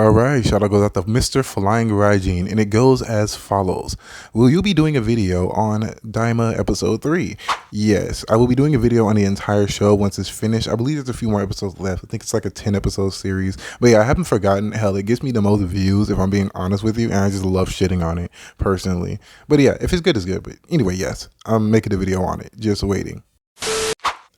Alright, shout out goes out to Mr. Flying Raijin, and it goes as follows. Will you be doing a video on Daima episode 3? Yes, I will be doing a video on the entire show once it's finished. I believe there's a few more episodes left. I think it's like a 10 episode series. But yeah, I haven't forgotten. Hell, it gets me the most views if I'm being honest with you, and I just love shitting on it personally. But yeah, if it's good, it's good. But anyway, yes, I'm making a video on it. Just waiting.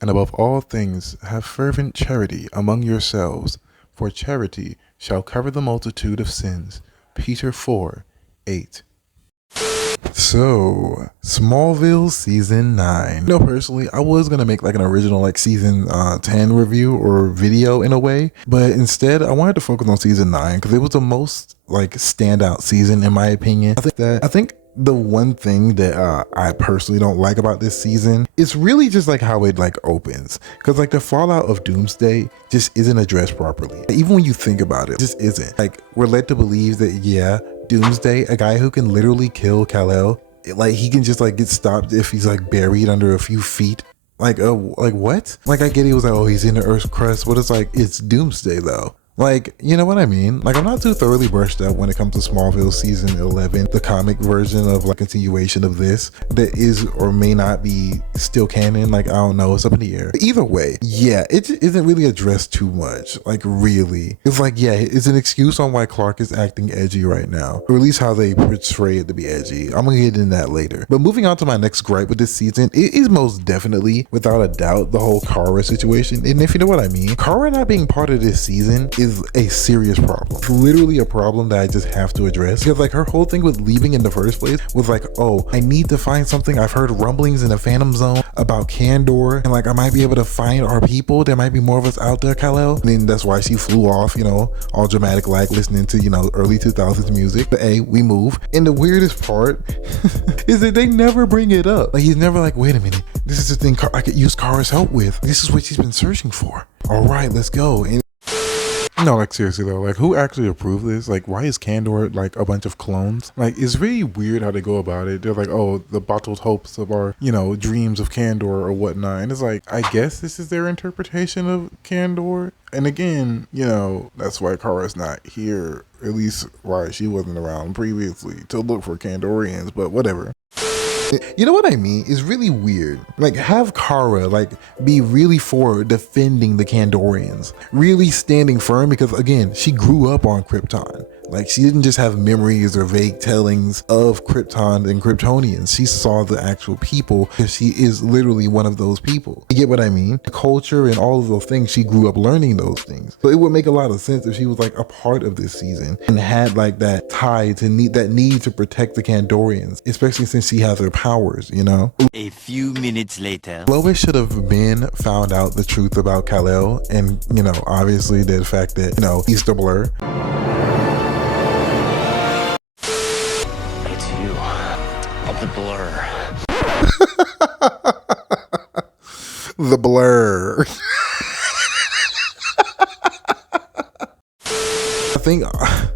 And above all things, have fervent charity among yourselves, for charity shall cover the multitude of sins. Peter 4:8. So, Smallville season 9. Personally, I was gonna make like an original like season 10 review or video in a way, but instead I wanted to focus on season 9 because it was the most like standout season in my opinion. I think the one thing that I personally don't like about this season is really just like how it like opens, because like the fallout of Doomsday just isn't addressed properly. Even when you think about it, just isn't. Like, we're led to believe that yeah, Doomsday, a guy who can literally kill Kal-El, like he can just like get stopped if he's like buried under a few feet. Like what? Like, I get he was like, oh, he's in the Earth's crust, but it's like, it's Doomsday though. Like, you know what I mean? Like, I'm not too thoroughly brushed up when it comes to Smallville season 11, the comic version of like continuation of this that is or may not be still canon. Like, I don't know, it's up in the air. But either way, yeah, it isn't really addressed too much. Like, really, it's like, yeah, it's an excuse on why Clark is acting edgy right now, or at least how they portray it to be edgy. I'm gonna get into that later. But moving on to my next gripe with this season, it is most definitely, without a doubt, the whole Kara situation. And if you know what I mean, Kara not being part of this season is a serious problem. It's literally a problem that I just have to address, because like her whole thing with leaving in the first place was like, oh, I need to find something. I've heard rumblings in the Phantom Zone about Kandor, and like I might be able to find our people. There might be more of us out there, Kal-El. And then that's why she flew off, you know, all dramatic like listening to, you know, early 2000s music. But hey, we move. And the weirdest part is that they never bring it up. Like, he's never like, wait a minute, this is the thing I could use Kara's help with. This is what she's been searching for. All right, let's go. And no, like seriously though, like who actually approved this? Like, why is Kandor like a bunch of clones? Like, it's really weird how they go about it. They're like, oh, the bottled hopes of our, you know, dreams of Kandor or whatnot. And it's like, I guess this is their interpretation of Kandor. And again, you know, that's why Kara's not here, at least why she wasn't around previously to look for Kandorians, but whatever. You know what I mean? It's really weird. Like, have Kara like be really for defending the Kandorians, really standing firm, because again, she grew up on Krypton. Like, she didn't just have memories or vague tellings of Krypton and Kryptonians. She saw the actual people, because she is literally one of those people. You get what I mean? The culture and all of those things, she grew up learning those things. So it would make a lot of sense if she was like a part of this season and had like that tie to need to protect the Kandorians, especially since she has her powers, you know? A few minutes later, Lois should have been found out the truth about Kal-El, and, you know, obviously the fact that, you know, he's the Blur. the Blur. The Blur. I think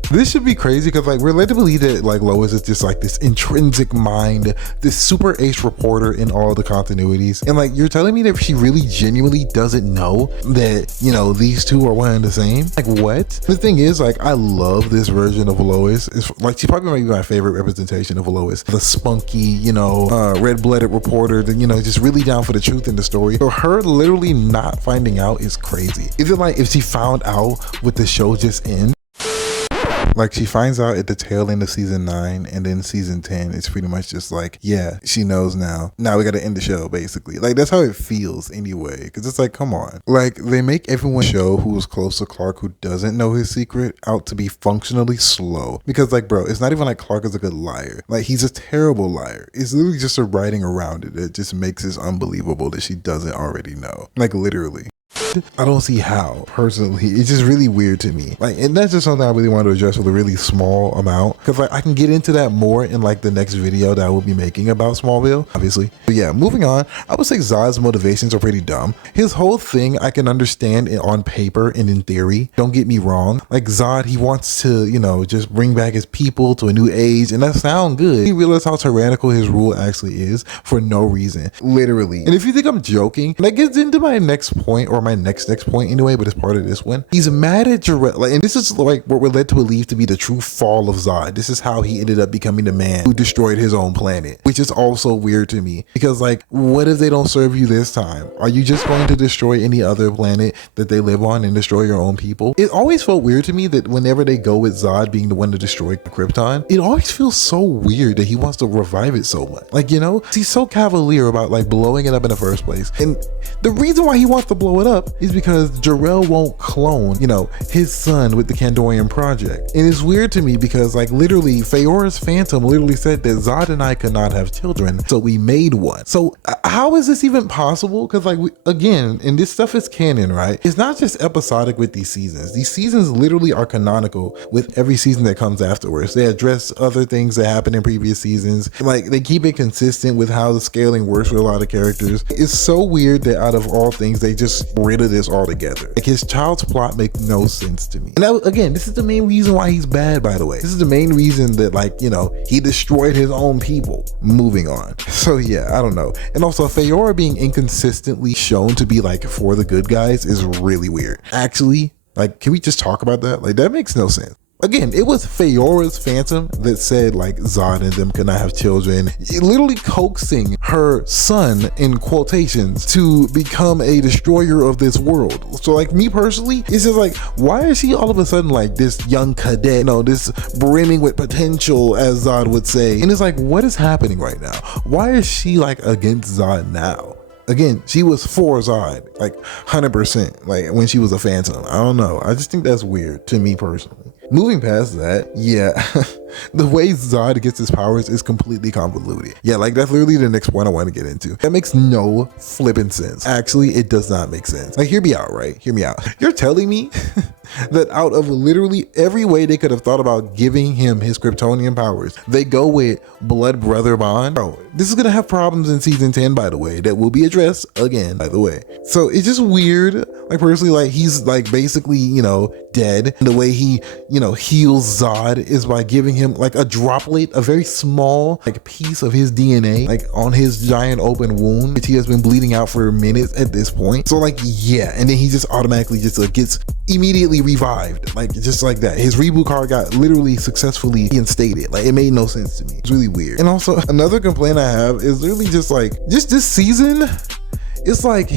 this should be crazy because like we're led to believe that like Lois is just like this intrinsic mind, this super ace reporter in all the continuities, and like you're telling me that she really genuinely doesn't know that, you know, these two are one and the same? Like, what? The thing is, like, I love this version of Lois. It's like, she probably might be my favorite representation of Lois, the spunky, you know, red-blooded reporter that, you know, just really down for the truth in the story. So her literally not finding out is crazy. Is it like if she found out with the show just end? Like, she finds out at the tail end of season 9, and then season 10, it's pretty much just like, yeah, she knows now. Now we gotta end the show, basically. Like, that's how it feels anyway, because it's like, come on. Like, they make everyone show who was close to Clark who doesn't know his secret out to be functionally slow. Because, like, bro, it's not even like Clark is a good liar. Like, he's a terrible liar. It's literally just a writing around it that just makes it unbelievable that she doesn't already know. Like, literally. I don't see how, personally. It's just really weird to me. Like, and that's just something I really want to address with a really small amount, because like I can get into that more in like the next video that I will be making about Smallville, obviously. But yeah, moving on, I would say Zod's motivations are pretty dumb. His whole thing I can understand it on paper and in theory, don't get me wrong. Like, Zod, he wants to, you know, just bring back his people to a new age, and that sounds good. He realized how tyrannical his rule actually is for no reason, literally. And if you think I'm joking, that gets into my next point or my next point anyway, but it's part of this one. He's mad at Jarrell, like, and this is like what we're led to believe to be the true fall of Zod. This is how he ended up becoming the man who destroyed his own planet, which is also weird to me because like, what if they don't serve you this time? Are you just going to destroy any other planet that they live on and destroy your own people? It always felt weird to me that whenever they go with Zod being the one to destroy Krypton, it always feels so weird that he wants to revive it so much. Like, you know, he's so cavalier about like blowing it up in the first place. And the reason why he wants to blow it up is because Jor-El won't clone, you know, his son with the Kandorian project. And it's weird to me because like literally Feora's Phantom literally said that Zod and I could not have children, so we made one. So how is this even possible? Because like, again, and this stuff is canon, right? It's not just episodic with these seasons. These seasons literally are canonical with every season that comes afterwards. They address other things that happened in previous seasons. Like they keep it consistent with how the scaling works with a lot of characters. It's so weird that out of all things, they just rid of this altogether. Like his child's plot makes no sense to me. And that, again, this is the main reason why he's bad, by the way. This is the main reason that like, you know, he destroyed his own people. Moving on. So yeah, I don't know. And also Feora being inconsistently shown to be like for the good guys is really weird. Actually, like, can we just talk about that? Like that makes no sense. Again, it was Feora's Phantom that said like Zod and them could not have children, literally coaxing her son in quotations to become a destroyer of this world. So like me personally, it's just like, why is she all of a sudden like this young cadet, you know, this brimming with potential, as Zod would say? And it's like, what is happening right now? Why is she like against Zod now? Again, she was for Zod, like 100%, like when she was a Phantom. I don't know. I just think that's weird to me personally. Moving past that, yeah, the way Zod gets his powers is completely convoluted. Yeah, like that's literally the next point I want to get into. That makes no flipping sense. Actually, it does not make sense. Like, hear me out, right? Hear me out. You're telling me that out of literally every way they could have thought about giving him his Kryptonian powers, they go with blood brother bond? Bro, this is gonna have problems in season 10, by the way, that will be addressed again, by the way. So it's just weird. Like personally, like he's like basically, you know, dead. The way he, you know, heals Zod is by giving him like a droplet, a very small like piece of his DNA, like on his giant open wound, which he has been bleeding out for minutes at this point. So like, yeah, and then he just automatically just gets immediately revived, like just like that. His reboot card got literally successfully reinstated. Like it made no sense to me. It's really weird. And also another complaint I have is really just like, just this season, it's like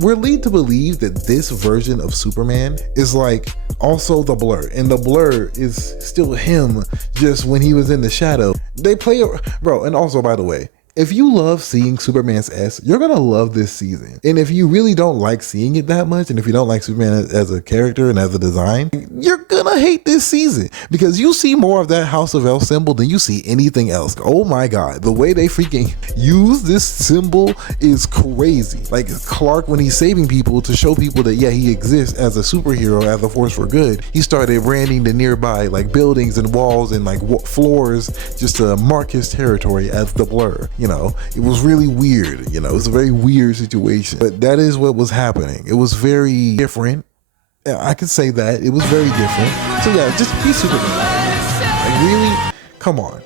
we're led to believe that this version of Superman is like also the Blur, and the Blur is still him just when he was in the shadow. They play bro. And also, by the way, if you love seeing Superman's S, you're gonna love this season. And if you really don't like seeing it that much, and if you don't like Superman as a character and as a design, you're gonna hate this season because you see more of that House of L symbol than you see anything else. Oh my God, the way they freaking use this symbol is crazy. Like Clark, when he's saving people to show people that yeah, he exists as a superhero, as a force for good, he started branding the nearby like buildings and walls and like floors just to mark his territory as the Blur. You know, it was really weird. You know, it's a very weird situation, but that is what was happening. It was very different. I could say that it was very different. So yeah, just be Superman. Like really, come on.